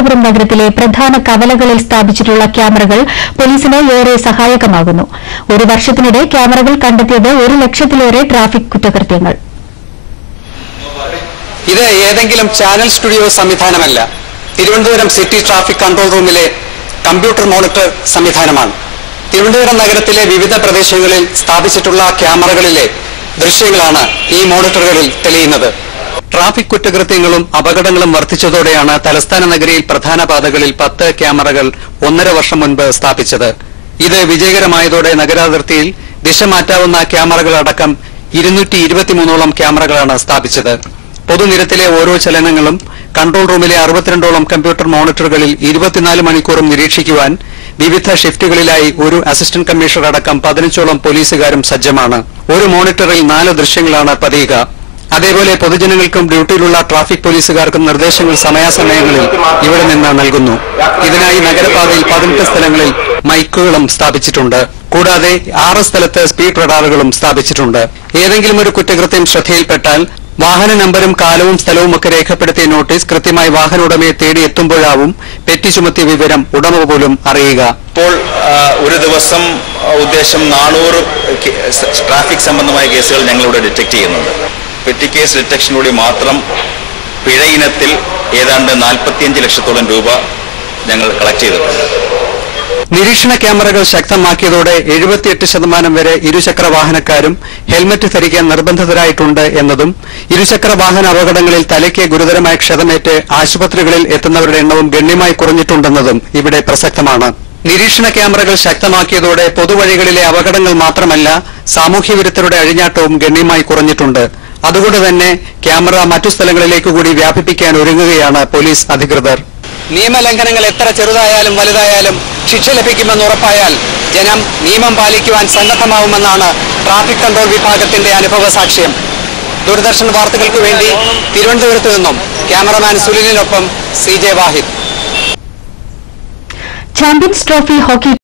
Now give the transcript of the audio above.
തിരുവനന്തപുരം നഗരത്തിലെ പ്രധാന കവലകളിൽ സ്ഥാപിച്ചിട്ടുള്ള ക്യാമറകൾ പോലീസിന് ഏറെ സഹായകമാകുന്നു. ഒരു വർഷത്തിനിടെ ക്യാമറകൾ കണ്ടെത്തിയത് 1 ലക്ഷത്തിലേറെ ട്രാഫിക് കുറ്റകൃത്യങ്ങൾ. ഇത് ഏതെങ്കിലും ചാനൽ സ്റ്റുഡിയോ സംവിധാനമല്ല. തിരുവനന്തപുരം സിറ്റി ട്രാഫിക് കൺട്രോൾ റൂമിലെ കമ്പ്യൂട്ടർ മോണിറ്റർ സംവിധാനമാണ്. തിരുവനന്തപുരം നഗരത്തിലെ വിവിധ പ്രദേശങ്ങളിൽ സ്ഥാപിച്ചിട്ടുള്ള ക്യാമറകളിലെ ദൃശ്യങ്ങളാണ് ഈ മോണിറ്ററുകളിൽ തെളിയുന്നത്. ട്രാഫിക് കുറ്റകൃത്യങ്ങളും അപകടങ്ങളും വർദ്ധിച്ചതോടെയാണ് തലസ്ഥാന നഗരിയിൽ പ്രധാന പാതകളിൽ 10 ക്യാമറകൾ 1.5 വർഷം മുൻപ് സ്ഥാപിച്ചത്. ഇത് വിജയകരമായതോടെ നഗരാതിർത്തിയിൽ ദിശ മാറ്റാവുന്ന ക്യാമറകളടക്കം 223ഓളം ക്യാമറകളാണ് സ്ഥാപിച്ചത്. പൊതുനിരത്തിലെ ഓരോ ചലനങ്ങളും കൺട്രോൾ റൂമിലെ 62ഓളം കമ്പ്യൂട്ടർ മോണിറ്ററുകളിൽ 24 മണിക്കൂറും നിരീക്ഷിക്കുവാൻ വിവിധ ഷിഫ്റ്റുകളിലായി ഒരു അസിസ്റ്റന്റ് കമ്മീഷണർ അടക്കം 15ഓളം പോലീസുകാരും സജ്ജമാണ്. ഒരു മോണിറ്ററിൽ 4 ദൃശ്യങ്ങളാണ് പതിയുക. അതേപോലെ പൊതുജനങ്ങൾക്കും ഡ്യൂട്ടിയിലുള്ള ട്രാഫിക് പോലീസുകാർക്കും നിർദ്ദേശങ്ങൾ സമയാസമയങ്ങളിൽ ഇവിടെ നിന്ന് നൽകുന്നു. ഇതിനായി നഗരപാതയിൽ 18 സ്ഥലങ്ങളിൽ മൈക്കുകളും സ്ഥാപിച്ചിട്ടുണ്ട്. കൂടാതെ 6 സ്ഥലത്ത് സ്പീഡ് റഡാറുകളും സ്ഥാപിച്ചിട്ടുണ്ട്. ഏതെങ്കിലും ഒരു കുറ്റകൃത്യം ശ്രദ്ധയിൽപ്പെട്ടാൽ വാഹന നമ്പരും കാലവും സ്ഥലവുമൊക്കെ രേഖപ്പെടുത്തിയ നോട്ടീസ് കൃത്യമായി വാഹന ഉടമയെ തേടി എത്തുമ്പോഴാവും പെറ്റി ചുമത്തിയ വിവരം ഉടമ പോലും അറിയുക. ഇപ്പോൾ ഒരു ദിവസം ഉദ്ദേശം 400 ട്രാഫിക് സംബന്ധമായ കേസുകൾ ഞങ്ങളിവിടെ ഡിറ്റക്ട് ചെയ്യുന്നുണ്ട്. പെറ്റി കേസ് ഡിറ്റക്ഷനിലൂടെ മാത്രം പിഴ ഇനത്തിൽ ഏതാണ്ട് 45 ലക്ഷത്തോളം രൂപ ഞങ്ങൾ കളക്ട് ചെയ്തിട്ടുണ്ട്. നിരീക്ഷണ ക്യാമറകൾ ശക്തമാക്കിയതോടെ 78% വരെ ഇരുചക്ര വാഹനക്കാരും ഹെൽമറ്റ് ധരിക്കാൻ നിർബന്ധിതരായിട്ടുണ്ട് എന്നതും ഇരുചക്ര വാഹന അപകടങ്ങളിൽ തലയ്ക്ക് ഗുരുതരമായ ക്ഷതമേറ്റ് ആശുപത്രികളിൽ എത്തുന്നവരുടെ എണ്ണവും ഗണ്യമായി കുറഞ്ഞിട്ടുണ്ടെന്നതും ഇവിടെ പ്രസക്തമാണ്. നിരീക്ഷണ ക്യാമറകൾ ശക്തമാക്കിയതോടെ പൊതുവഴികളിലെ അപകടങ്ങൾ മാത്രമല്ല സാമൂഹ്യ വിരുദ്ധരുടെ അഴിഞ്ഞാട്ടവും ഗണ്യമായി കുറഞ്ഞിട്ടുണ്ട്. അതുകൊണ്ട് തന്നെ ക്യാമറ മറ്റു സ്ഥലങ്ങളിലേക്ക് കൂടി വ്യാപിപ്പിക്കാൻ ഒരുങ്ങുകയാണ് പോലീസ് അധികൃതർ. നിയമലംഘനങ്ങൾ എത്ര ചെറുതായാലും വലുതായാലും ശിക്ഷ ലഭിക്കുമെന്ന് ഉറപ്പായാൽ ജനം നിയമം പാലിക്കുവാൻ സന്നദ്ധമാവുമെന്നാണ് ട്രാഫിക് കൺട്രോൾ വിഭാഗത്തിന്റെ അനുഭവ സാക്ഷ്യം. ദൂരദർശൻ വാർത്തകൾക്ക് വേണ്ടി തിരുവനന്തപുരത്ത് നിന്നും ക്യാമറമാൻ സുനിലിനൊപ്പം CJ Wahid. Champions trophy hockey